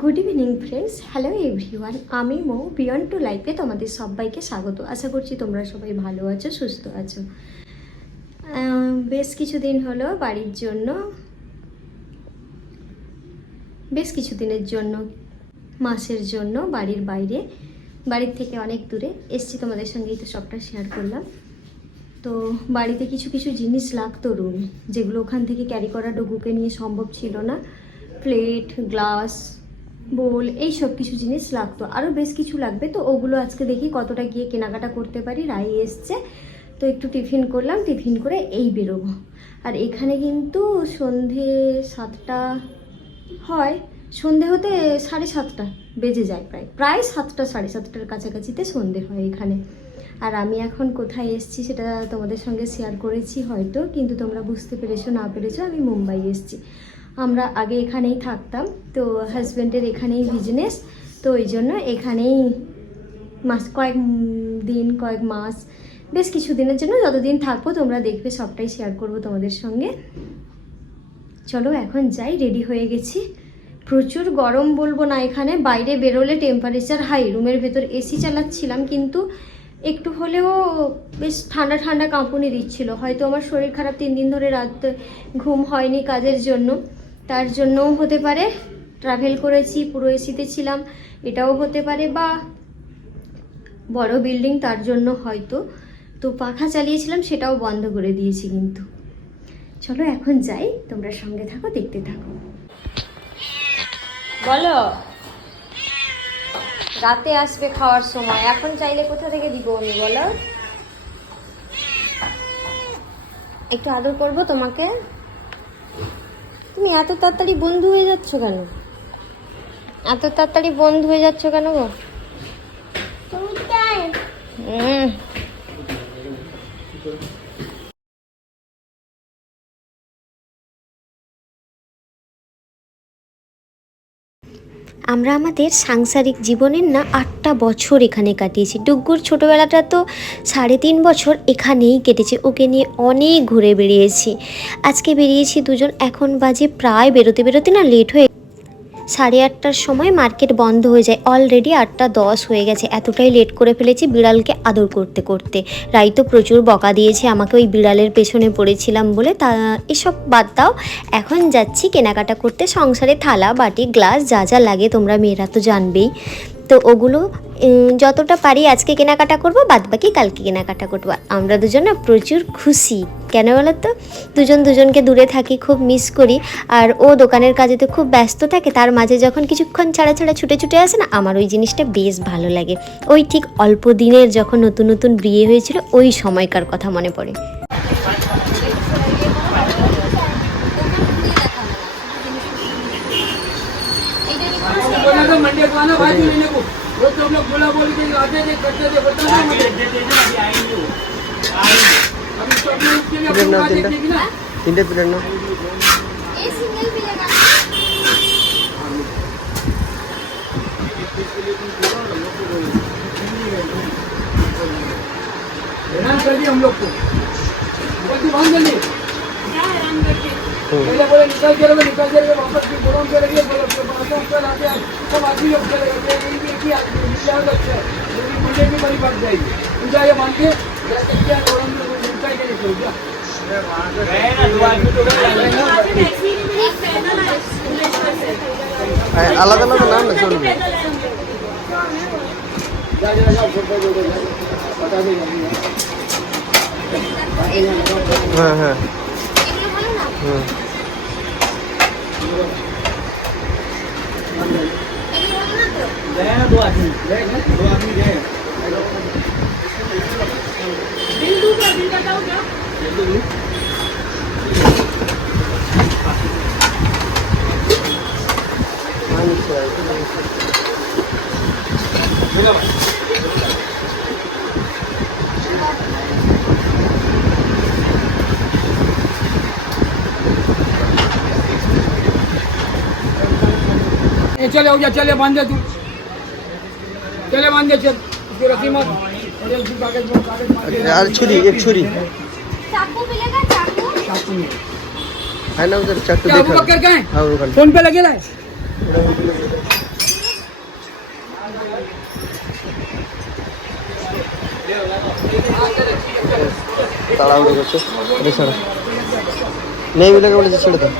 Good evening friends, hello everyone. আমি মৌ, beyond two লাইফে তোমাদের সবাইকে স্বাগত। আশা করছি তোমরা সবাই ভালো আছো, সুস্থ আছো। বেশ কিছুদিন হলো বেশ কিছুদিনের জন্য, মাসের জন্য বাড়ির বাইরে, বাড়ির থেকে অনেক দূরে এসছি। তোমাদের সঙ্গেই তো সবটা শেয়ার করলাম। তো বাড়িতে কিছু কিছু জিনিস লাগতো রুমে, যেগুলো ওখান থেকে ক্যারি করা ডুগুকে নিয়ে সম্ভব ছিল না। প্লেট, গ্লাস, বোল, এই সব কিছু জিনিস লাগতো। আরও বেশ কিছু লাগবে, তো ওগুলো আজকে দেখি কতটা গিয়ে কেনাকাটা করতে পারি। রাই এসছে, তো একটু টিফিন করলাম, টিফিন করে এই বেরোবো। আর এখানে কিন্তু সন্ধে 7টা হয়, সন্ধে হতে 7:30 বেজে যায়, প্রায় 7টা 7:30টার কাছাকাছিতে সন্ধে হয় এখানে। আর আমি এখন কোথায় এসেছি সেটা তোমাদের সঙ্গে শেয়ার করেছি হয়তো, কিন্তু তোমরা বুঝতে পেরেছো না পেরেছো, আমি মুম্বাই এসেছি। আমরা আগে এখানেই থাকতাম, তো হাজব্যান্ডের এখানেই বিজনেস, তো ওই জন্য এখানেই কয়েক মাস বেশ কিছু দিনের জন্য, যতদিন থাকবো তোমরা দেখবে, সবটাই শেয়ার করব তোমাদের সঙ্গে। চলো এখন যাই, রেডি হয়ে গেছি। প্রচুর গরম বলবো না, এখানে বাইরে বেরোলে টেম্পারেচার হাই। রুমের ভেতর এসি চালাচ্ছিলাম, কিন্তু একটু হলেও বেশ ঠান্ডা ঠান্ডা কাঁপুনি দিচ্ছিল। হয়তো আমার শরীর খারাপ, 3 দিন ধরে রাত ঘুম হয়নি কাজের জন্য, তার জন্যও হতে পারে। ট্রাভেল করেছি, পুরো এসিতে ছিলাম, এটাও হতে পারে, বা বড় বিল্ডিং তার জন্য হয়তো। তো পাখা চালিয়েছিলাম, সেটাও বন্ধ করে দিয়েছি। কিন্তু চলো এখন যাই, তোমরা সঙ্গে থাকো, দেখতে থাকো। বলো, রাতে আসবে খাওয়ার সময়, এখন চাইলে কোথা থেকে দিব আমি, বলো? একটু আদর করবো তোমাকে। তুমি এত তাড়াতাড়ি বন্ধু হয়ে যাচ্ছ কেন? এত তাড়াতাড়ি বন্ধু হয়ে যাচ্ছ কেন গো? আমরা আমাদের সাংসারিক জীবনের 8টা বছর এখানে কাটিয়েছি। ডুগ্গুর ছোটোবেলাটা তো 3.5 বছর এখানেই কেটেছে, ওকে নিয়ে অনেক ঘুরে বেরিয়েছি। আজকে বেরিয়েছি দুজন, এখন বাজে প্রায় বেরোতে বেরোতে লেট হয়ে 8:30টার সময় মার্কেট বন্ধ হয়ে যায়। অলরেডি 8:10 হয়ে গেছে, এতটাই লেট করে ফেলেছি বিড়ালকে আদর করতে করতে। রাই তো প্রচুর বকা দিয়েছে আমাকে, ওই বিড়ালের পেছনে পড়েছিলাম বলে। তা এসব বাদ দাও, এখন যাচ্ছি কেনাকাটা করতে। সংসারে থালা বাটি গ্লাস যা যা লাগে তোমরা মেয়েরা তো জানবেই, তো ওগুলো যতটা পারি আজকে কেনাকাটা করবো, বাদ বাকি কালকে কেনাকাটা করবো। আমরা দুজন প্রচুর খুশি, কেন বলো তো? দুজন দুজনকে দূরে থাকি, খুব মিস করি। আর ও দোকানের কাজে তো খুব ব্যস্ত থাকে, তার মাঝে যখন কিছুক্ষণ ছাড়া ছাড়া ছুটে ছুটে আসে না, আমার ওই জিনিসটা বেশ ভালো লাগে। ওই ঠিক অল্প দিনের যখন নতুন নতুন বিয়ে হয়েছিল, ওই সময়কার কথা মনে পড়ে। रोज हम लोग बोला बोल के आते थे, करते थे, बता दो मुझे। अभी सब लोग के लिए अपनी बात देखेगी ना। तीनटे पीरियड ना ये सिंगल मिलेगा। हैरान कर दिया हम लोग को, बहुत बांध देंगे। क्या हैरान करके? पहले बोले निकल के वापस फिर गोदाम पे लगे, बोलो कल आते हैं सब आदमी लोग चले गए। एक ही आदमी मिल अच्छा है, लेकिन मुझे भी बड़ी बात जाएगी। पूजा ये मान के क्या गोदाम में उनका ही नहीं चल गया। আলাদা আলাদা নাম না চলবে। হ্যাঁ হ্যাঁ হুম। दो आदमी गए। बिल दूँ क्या? बिल करता हूँ क्या? चले हो जा, चले बांध दे तू, चले बांध दे, चल रखी मत। আর ছুরি, এক ছুরি चाकू मिलेगा? चाकू है ना उधर, चाकू क्या देखा। अबू बकर कहाँ है? हाँ वो फोन पे लगे है। তাড়াহুড়ো করছে, এটা ছাড়ো। নেই বলে বলেছে ছেড়ে দাও।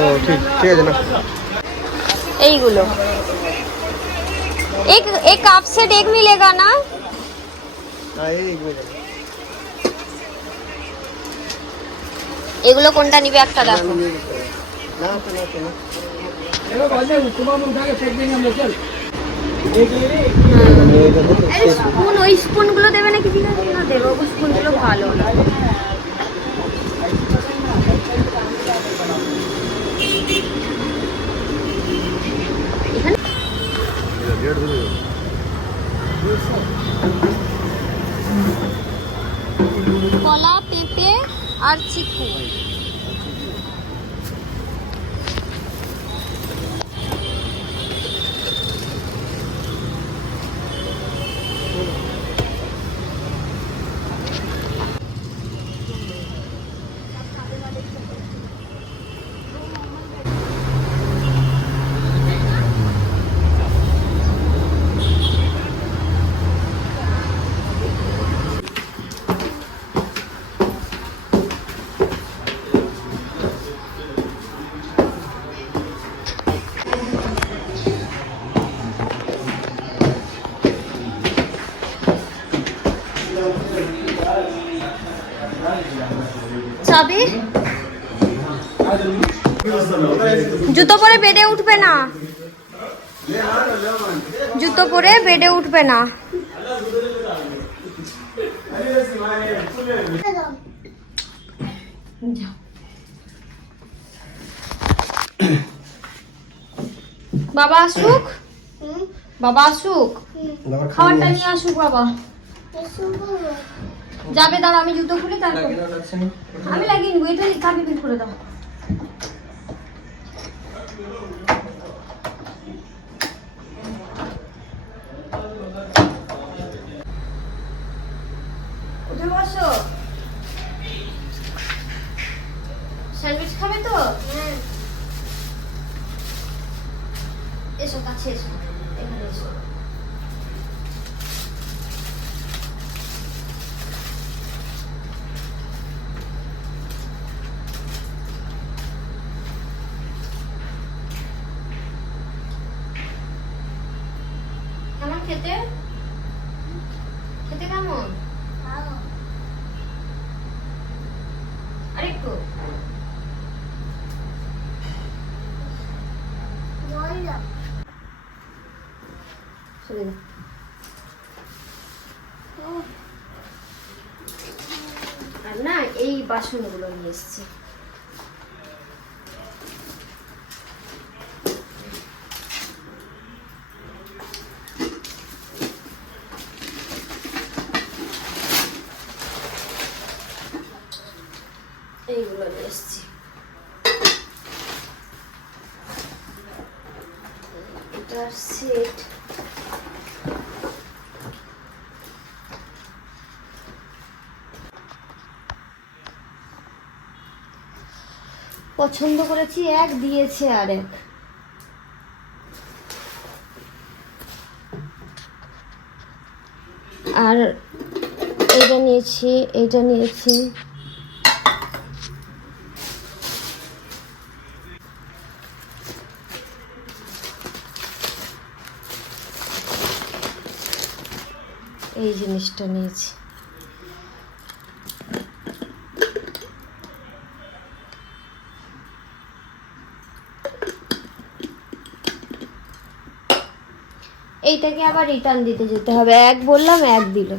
ও ঠিক ঠিক আছে না। এইগুলো एक एक कप सेट एक मिलेगा ना? হ্যাঁ এই মিলে যাবে। এগুলো কোনটা নিবে একটা দেখো। না তো না তো না। चलो बाद में सुबह में उठा के फेंक देंगे हम लोग। चल एक ले ले, আরে স্পুন, ওই স্পুন গুলো দেবে নাকি? ঠিক আছে না, দেবো ওই স্পুন গুলো ভালো না। কলা, পেঁপে আর চিকু। চাবি? জুতো পরে বেডে উঠবে না, জুতো পরে বেডে উঠবে না। বাবা আসুক, বাবা আসুক, খাবারটা নিয়ে আসুক বাবা। যাবে, দাঁড়া আমি জুতো খুলে তারপর আমি লাগিয়ে নিবো। এটা চাবি বের করে দাও। উঠে বসো। স্যান্ডউইচ খাবে তো? এসো কাছে এসো, এখানে এসো। কেমন খেতে? খেতে কেমন? আরেকটু চলে যা। আর না, এই বাসনগুলো নিয়ে এসেছি। এইগুলো নিয়ে এসেছি। এটার সেট পছন্দ করেছি, এক দিয়েছে আরেক। আর এটা নিয়েছি, এটা নিয়েছি। এই জিনিসটা নিয়েছি। এইটাকে আবার রিটার্ন দিতে যেতে হবে। এক বললাম, এক দিল।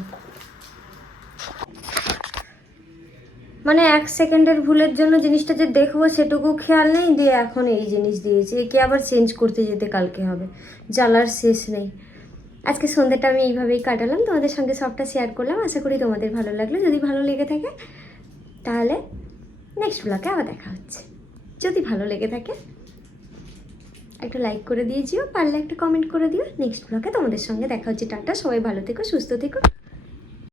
মানে 1 সেকেন্ডের ভুলের জন্য জিনিসটা যে দেখবো সেটুকু খেয়াল নেই, দিয়ে এখন এই জিনিস দিয়েছে। একে আবার চেঞ্জ করতে যেতে কালকে হবে, জ্বালার শেষ নেই। আজকে সন্ধ্যাটা আমি এইভাবেই কাটালাম, তোমাদের সঙ্গে সবটা শেয়ার করলাম। আশা করি তোমাদের ভালো লাগলো। যদি ভালো লেগে থাকে তাহলে নেক্সট ব্লগে আবার দেখা হচ্ছে। যদি ভালো লেগে থাকে একটা লাইক করে দিয়ে যেও, পারলে একটা কমেন্ট করে দিও। নেক্সট ব্লগে তোমাদের সঙ্গে দেখা হচ্ছে। টাটা, সবাই ভালো থেকো, সুস্থ থেকো।